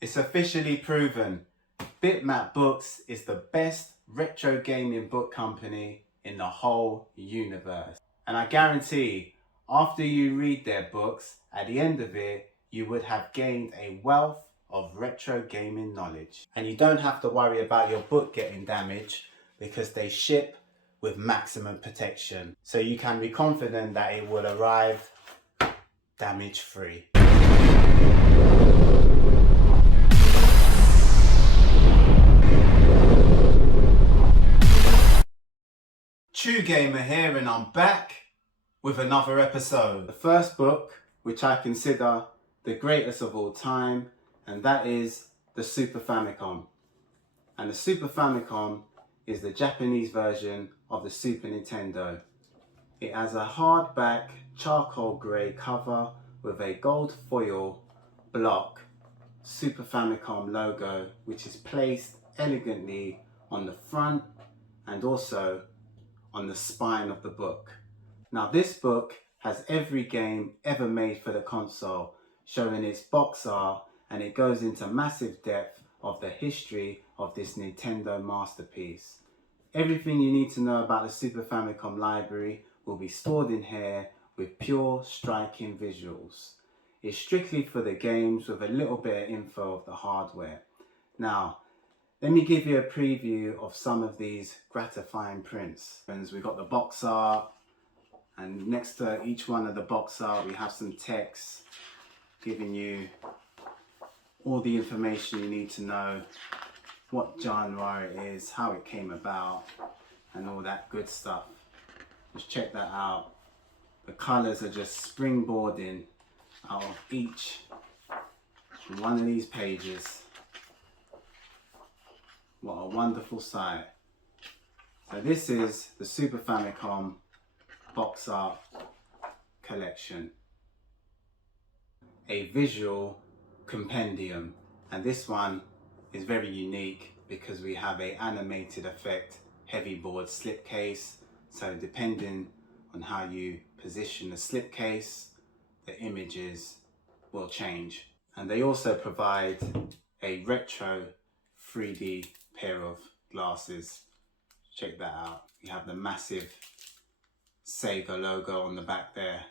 It's officially proven. Bitmap Books is the best retro gaming book company in the whole universe. And I guarantee, after you read their books, at the end of it, you would have gained a wealth of retro gaming knowledge. And you don't have to worry about your book getting damaged because they ship with maximum protection. So you can be confident that it will arrive damage free. True Gamer here, and I'm back with another episode. The first book, which I consider the greatest of all time, and that is the Super Famicom. And the Super Famicom is the Japanese version of the Super Nintendo. It has a hardback charcoal grey cover with a gold foil block Super Famicom logo, which is placed elegantly on the front and also on the spine of the book. Now this book has every game ever made for the console, showing its box art, and it goes into massive depth of the history of this Nintendo masterpiece. Everything you need to know about the Super Famicom library will be stored in here with pure striking visuals. It's strictly for the games with a little bit of info of the hardware. Now, let me give you a preview of some of these gratifying prints. We've got the box art, and next to each one of the box art we have some text giving you all the information you need to know, what genre it is, how it came about, and all that good stuff. Just check that out. The colours are just springboarding out of each one of these pages. What a wonderful sight. So this is the Super Famicom box art collection. A visual compendium. And this one is very unique because we have an animated effect heavy board slipcase. So depending on how you position the slipcase, the images will change. And they also provide a retro 3D pair of glasses. Check that out. You have the massive Sega logo on the back there.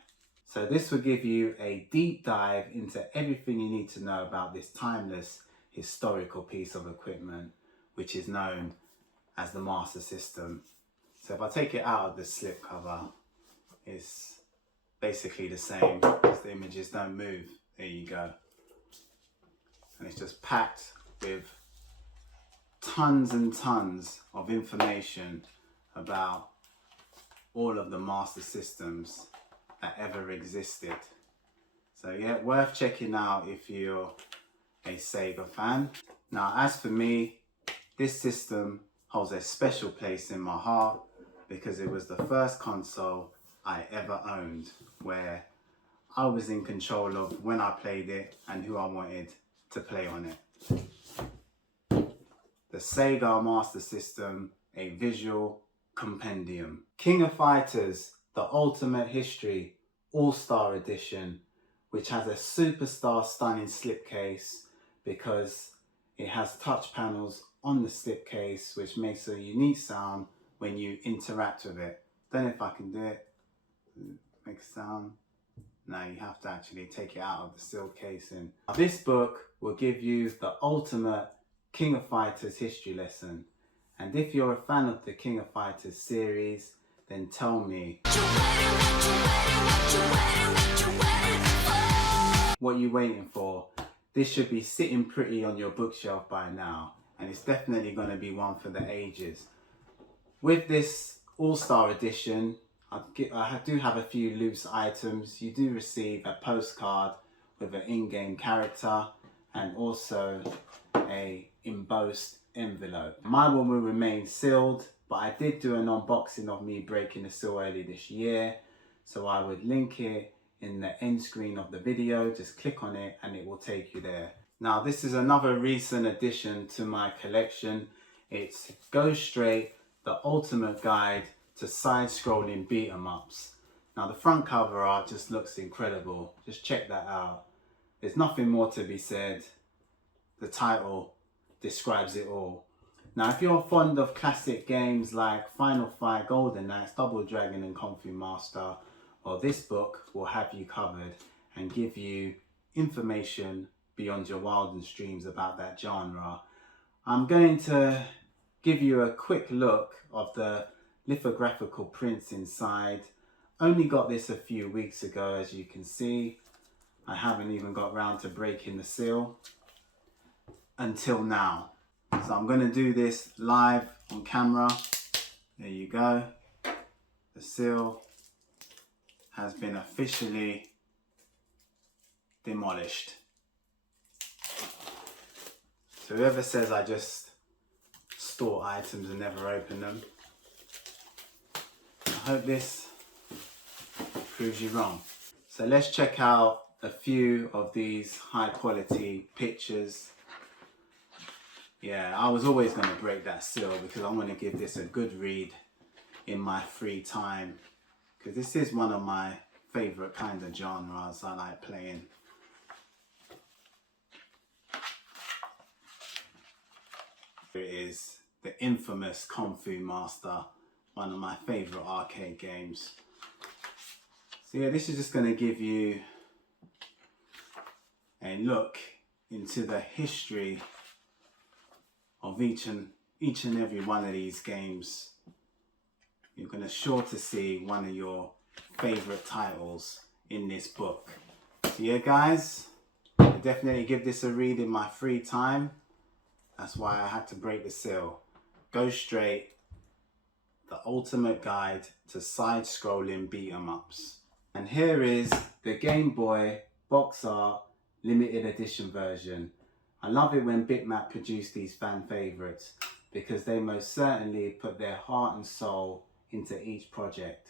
So this will give you a deep dive into everything you need to know about this timeless historical piece of equipment, which is known as the Master System. So if I take it out of the slip cover, it's basically the same because the images don't move. There you go. And it's just packed with tons and tons of information about all of the Master Systems that ever existed. So yeah, worth checking out if you're a Sega fan. Now as for me, this system holds a special place in my heart because it was the first console I ever owned where I was in control of when I played it and who I wanted to play on it. The Sega Master System, a visual compendium. King of Fighters, the Ultimate History All-Star Edition, which has a superstar stunning slipcase because it has touch panels on the slipcase which makes a unique sound when you interact with it. Don't know if I can do it. Make a sound. No, you have to actually take it out of the steel casing. This book will give you the ultimate King of Fighters history lesson. And if you're a fan of the King of Fighters series, then tell me what you waiting for. This should be sitting pretty on your bookshelf by now, and it's definitely going to be one for the ages. With this All-Star Edition, I do have a few loose items. You do receive a postcard with an in-game character and also a embossed envelope. My one will remain sealed, but I did do an unboxing of me breaking the seal early this year, so I would link it in the end screen of the video. Just click on it and it will take you there. Now this is another recent addition to my collection. It's Go Straight, the ultimate guide to side-scrolling beat-em-ups. Now the front cover art just looks incredible. Just check that out. There's nothing more to be said. the title describes it all. Now, if you're fond of classic games like Final Fight, Golden Knights, Double Dragon and Kung Fu Master, well, this book will have you covered and give you information beyond your wildest dreams about that genre. I'm going to give you a quick look of the lithographical prints inside. Only got this a few weeks ago, as you can see. I haven't even got round to breaking the seal until now. So I'm going to do this live on camera. There you go. The seal has been officially demolished. So whoever says I just store items and never open them, I hope this proves you wrong. So let's check out a few of these high quality pictures. Yeah, I was always going to break that seal because I want to give this a good read in my free time, because this is one of my favorite kind of genres I like playing. Here it is, the infamous Kung Fu Master, one of my favorite arcade games. So yeah, this is just going to give you a look into the history of each and every one of these games. You're going to sure to see one of your favorite titles in this book. So yeah guys, I definitely give this a read in my free time. That's why I had to break the seal. Go straight, the ultimate guide to side-scrolling beat-em-ups. And here is the Game Boy box art limited edition version. I love it when Bitmap produce these fan favourites because they most certainly put their heart and soul into each project.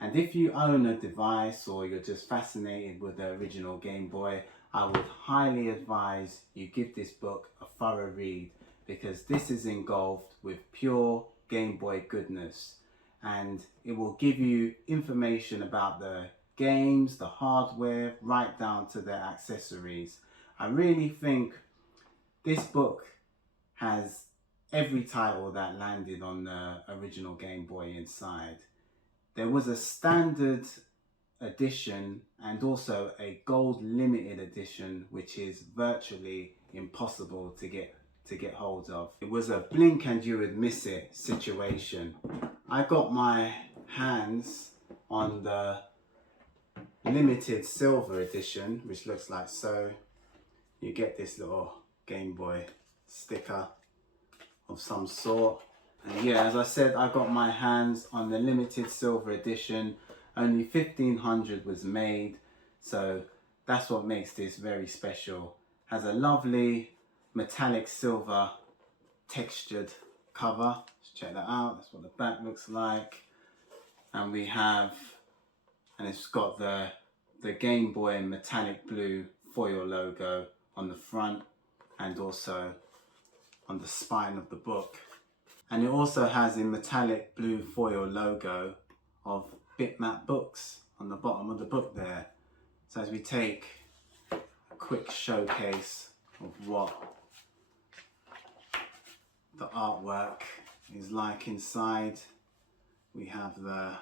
And if you own a device or you're just fascinated with the original Game Boy, I would highly advise you give this book a thorough read, because this is engulfed with pure Game Boy goodness, and it will give you information about the games, the hardware, right down to their accessories. I really think this book has every title that landed on the original Game Boy inside. There was a standard edition and also a gold limited edition, which is virtually impossible to get hold of. It was a blink and you would miss it situation. I got my hands on the limited silver edition, which looks like so. You get this little Game Boy sticker of some sort. And yeah, as I said, I got my hands on the limited silver edition. Only 1500 was made, so that's what makes this very special. Has a lovely metallic silver textured cover. Let's check that out. That's what the back looks like. And we have, and it's got the Game Boy metallic blue foil logo on the front and also on the spine of the book. And it also has a metallic blue foil logo of Bitmap Books on the bottom of the book there. So as we take a quick showcase of what the artwork is like inside, we have the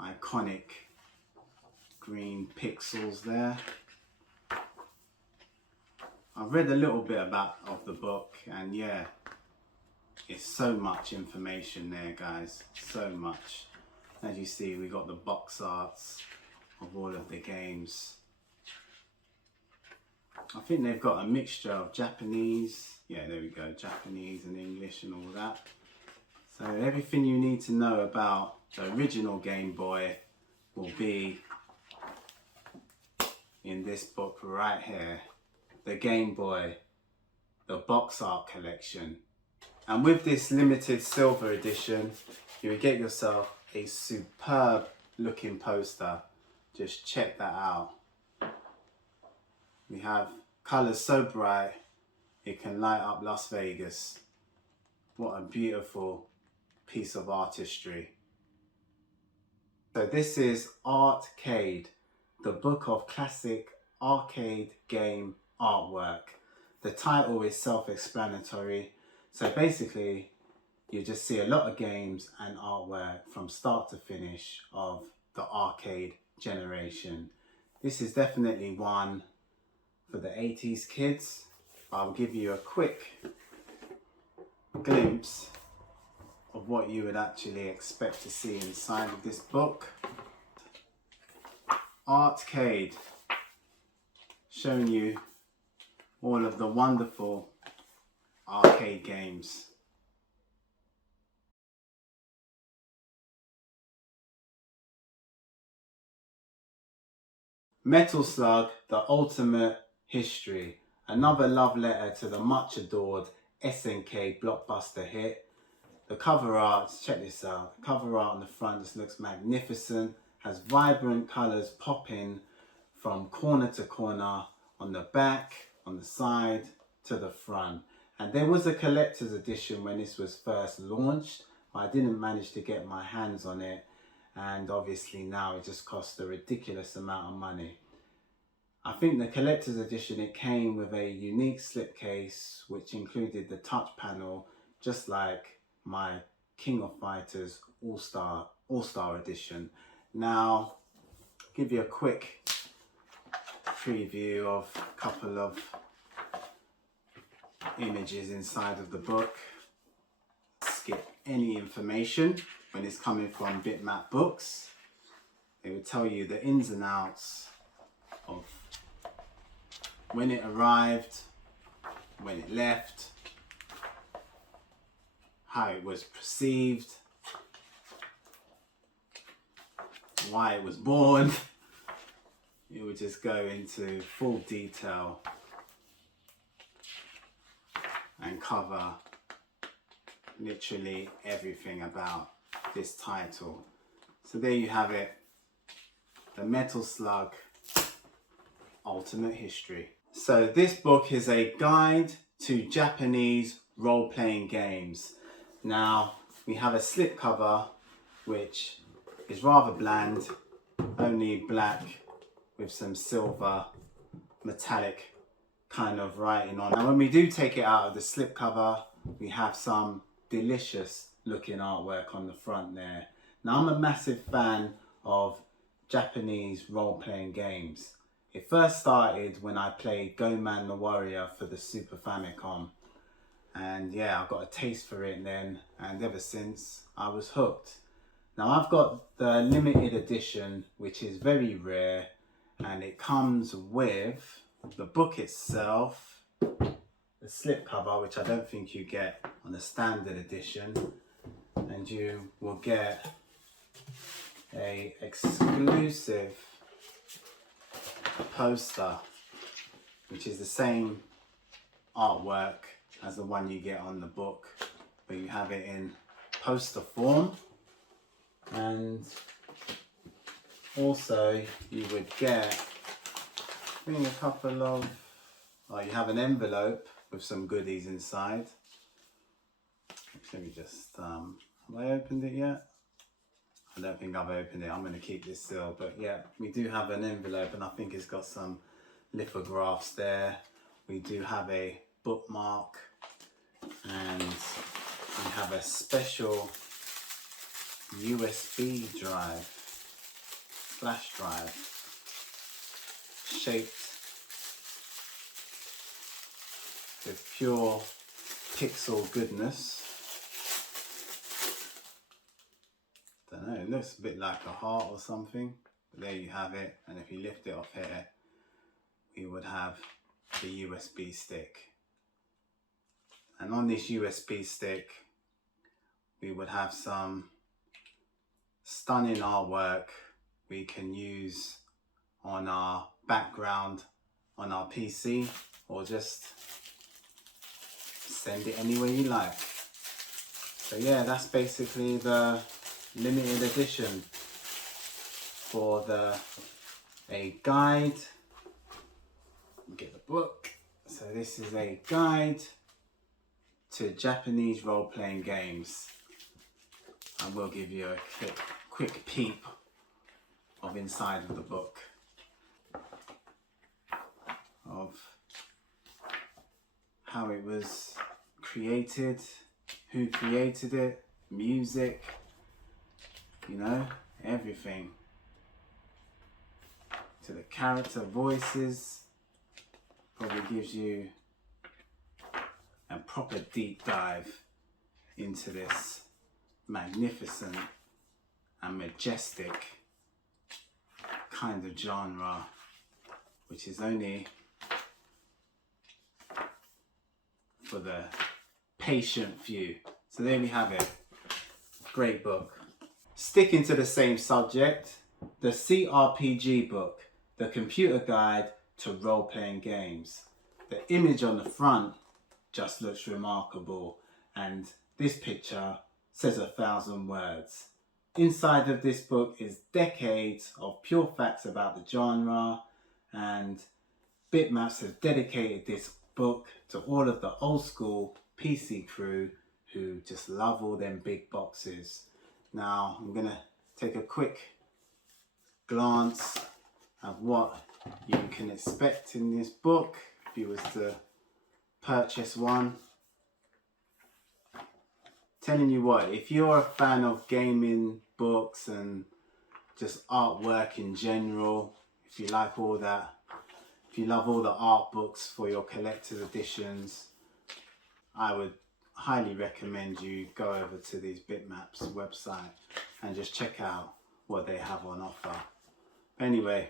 iconic green pixels there. I've read a little bit of the book, and yeah, it's so much information there guys, so much. As you see, we got the box arts of all of the games. I think they've got a mixture of Japanese, yeah there we go, Japanese and English and all that. So everything you need to know about the original Game Boy will be in this book right here. The Game Boy, the box art collection. And with this limited silver edition, you will get yourself a superb looking poster. Just check that out. We have colours so bright it can light up Las Vegas. What a beautiful piece of artistry. So this is Artcade, the book of classic arcade game artwork. The title is self-explanatory. So basically, you just see a lot of games and artwork from start to finish of the arcade generation. This is definitely one for the 80s kids. I'll give you a quick glimpse of what you would actually expect to see inside of this book. Artcade, showing you all of the wonderful arcade games. Metal Slug, the ultimate history. Another love letter to the much adored SNK blockbuster hit. The cover art, check this out. The cover art on the front just looks magnificent. Has vibrant colours popping from corner to corner, on the back, on the side, to the front. And there was a collector's edition when this was first launched, but I didn't manage to get my hands on it. And obviously now it just costs a ridiculous amount of money. I think the collector's edition, it came with a unique slipcase which included the touch panel, just like my King of Fighters All-Star edition. Now, I'll give you a quick preview of a couple of images inside of the book. Skip any information when it's coming from Bitmap Books. They will tell you the ins and outs of when it arrived, when it left, how it was perceived, why it was born. It would just go into full detail and cover literally everything about this title. So there you have it, the Metal Slug Ultimate History. So this book is a guide to Japanese role-playing games. Now we have a slipcover which is rather bland, only black with some silver metallic kind of writing on. Now when we do take it out of the slipcover, we have some delicious looking artwork on the front there. Now I'm a massive fan of Japanese role-playing games. It first started when I played Go Man the Warrior for the Super Famicom. And yeah, I got a taste for it then, and ever since I was hooked. Now I've got the limited edition, which is very rare, and it comes with the book itself, the slipcover, which I don't think you get on the standard edition, and you will get a exclusive poster, which is the same artwork as the one you get on the book, but you have it in poster form. And also you would get, I think, a couple of, you have an envelope with some goodies inside. Let me just, have I opened it yet? I don't think I've opened it. I'm going to keep this sealed, but yeah, we do have an envelope, and I think it's got some lithographs there. We do have a bookmark, and we have a special USB drive, flash drive, shaped with pure pixel goodness. Don't know, it looks a bit like a heart or something, but there you have it. And if you lift it off here, we would have the USB stick. And on this USB stick, we would have some stunning artwork we can use on our background on our PC, or just send it anywhere you like. So yeah, that's basically the limited edition for a guide. Get the book. So this is a guide to Japanese role-playing games. I will give you a quick peep of inside of the book of how it was created, who created it, music, you know, everything. To the character voices, probably gives you a proper deep dive into this magnificent and majestic kind of genre, which is only for the patient few. So there we have it. Great book. Sticking to the same subject, the CRPG book, the Computer Guide to Role-Playing Games. The image on the front just looks remarkable, and this picture says 1,000 words. Inside of this book is decades of pure facts about the genre, and Bitmaps has dedicated this book to all of the old school PC crew who just love all them big boxes. Now I'm gonna take a quick glance at what you can expect in this book if you was to purchase one. Telling you what, if you're a fan of gaming books and just artwork in general, if you like all that, if you love all the art books for your collector's editions, I would highly recommend you go over to these Bitmaps website and just check out what they have on offer. Anyway,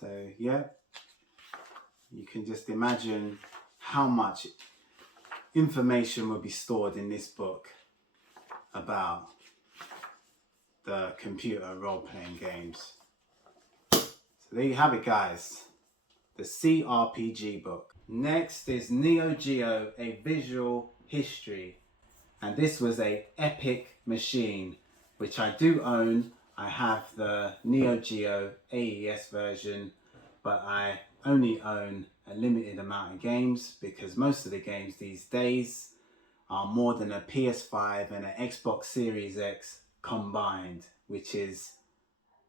so yeah, you can just imagine how much information will be stored in this book about the computer role-playing games. So there you have it, guys, the CRPG book. Next is Neo Geo, a visual history, and this was a epic machine which I do own. I have the Neo Geo AES version, but I only own a limited amount of games because most of the games these days are more than a PS5 and an Xbox Series X combined, which is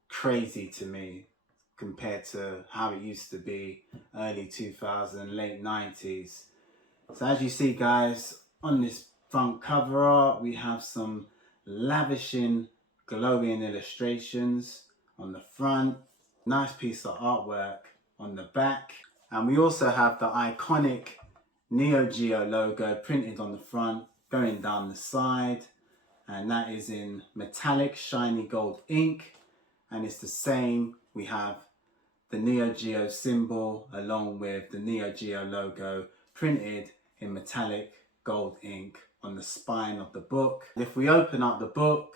crazy to me compared to how it used to be early 2000s, late 90s. So as you see, guys, on this front cover art, we have some lavishing, glowing illustrations on the front, nice piece of artwork on the back, and we also have the iconic Neo Geo logo printed on the front, going down the side, and that is in metallic shiny gold ink, and it's the same. We have the Neo Geo symbol along with the Neo Geo logo printed in metallic gold ink on the spine of the book. If we open up the book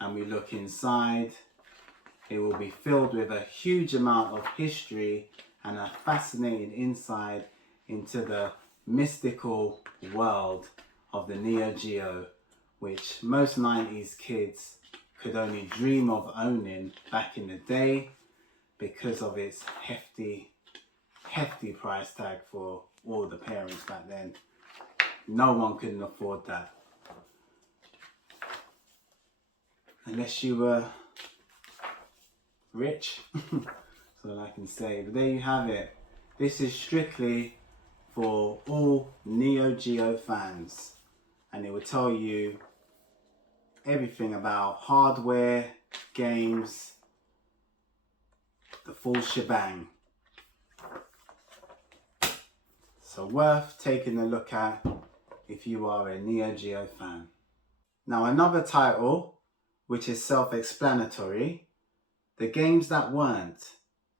and we look inside, it will be filled with a huge amount of history and a fascinating insight into the mystical world of the Neo Geo, which most 90s kids could only dream of owning back in the day because of its hefty price tag for all the parents back then. No one couldn't afford that unless you were rich. That's all I can say. But there you have it. This is strictly for all Neo Geo fans, and it will tell you everything about hardware, games, the full shebang. So worth taking a look at if you are a Neo Geo fan. Now another title which is self-explanatory, The Games That Weren't.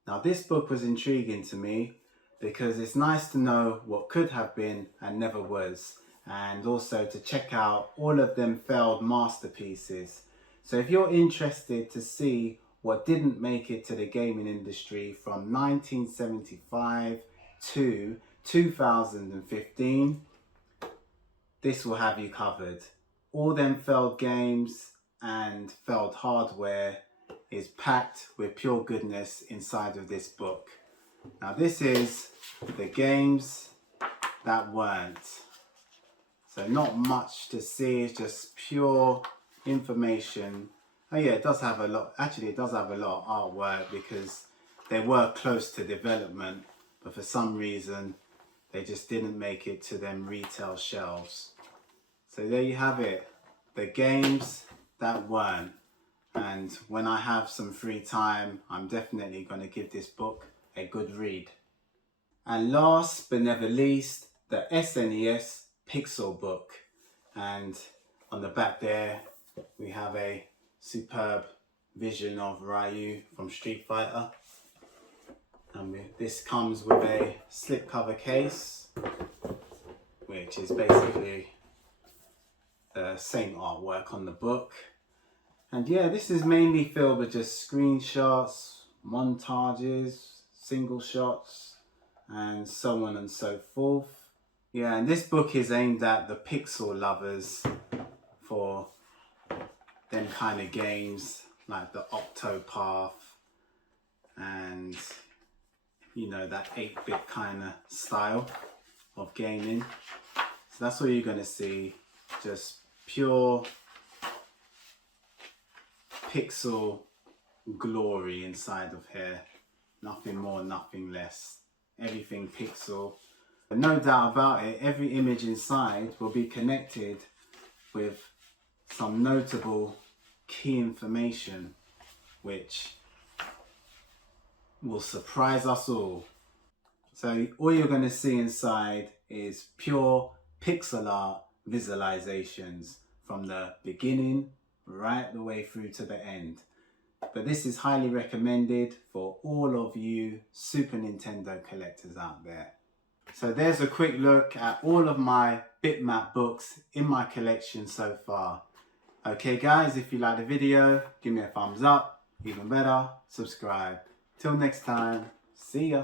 Now this book was intriguing to me because it's nice to know what could have been and never was, and also to check out all of them failed masterpieces. So if you're interested to see what didn't make it to the gaming industry from 1975 to 2015, this will have you covered. All them failed games and failed hardware is packed with pure goodness inside of this book. Now this is The Games That Weren't. So not much to see, it's just pure information. Oh yeah, it does have a lot, actually it does have a lot of artwork because they were close to development, but for some reason they just didn't make it to them retail shelves. So there you have it, the games that weren't. And when I have some free time, I'm definitely going to give this book a good read. And last but never least, the SNES Pixel book. And on the back there, we have a superb vision of Ryu from Street Fighter. And this comes with a slipcover case, which is basically the same artwork on the book. And yeah, this is mainly filled with just screenshots, montages, single shots, and so on and so forth. Yeah, and this book is aimed at the pixel lovers for them kind of games like the Octopath and, you know, that 8-bit kind of style of gaming. So that's what you're going to see, just pure pixel glory inside of here. Nothing more, nothing less. Everything pixel. But no doubt about it, every image inside will be connected with some notable key information which will surprise us all. So all you're going to see inside is pure pixel art visualizations from the beginning right the way through to the end. But this is highly recommended for all of you Super Nintendo collectors out there. So there's a quick look at all of my Bitmap books in my collection so far. Okay guys, if you like the video, give me a thumbs up. Even better, subscribe. Till next time, see ya.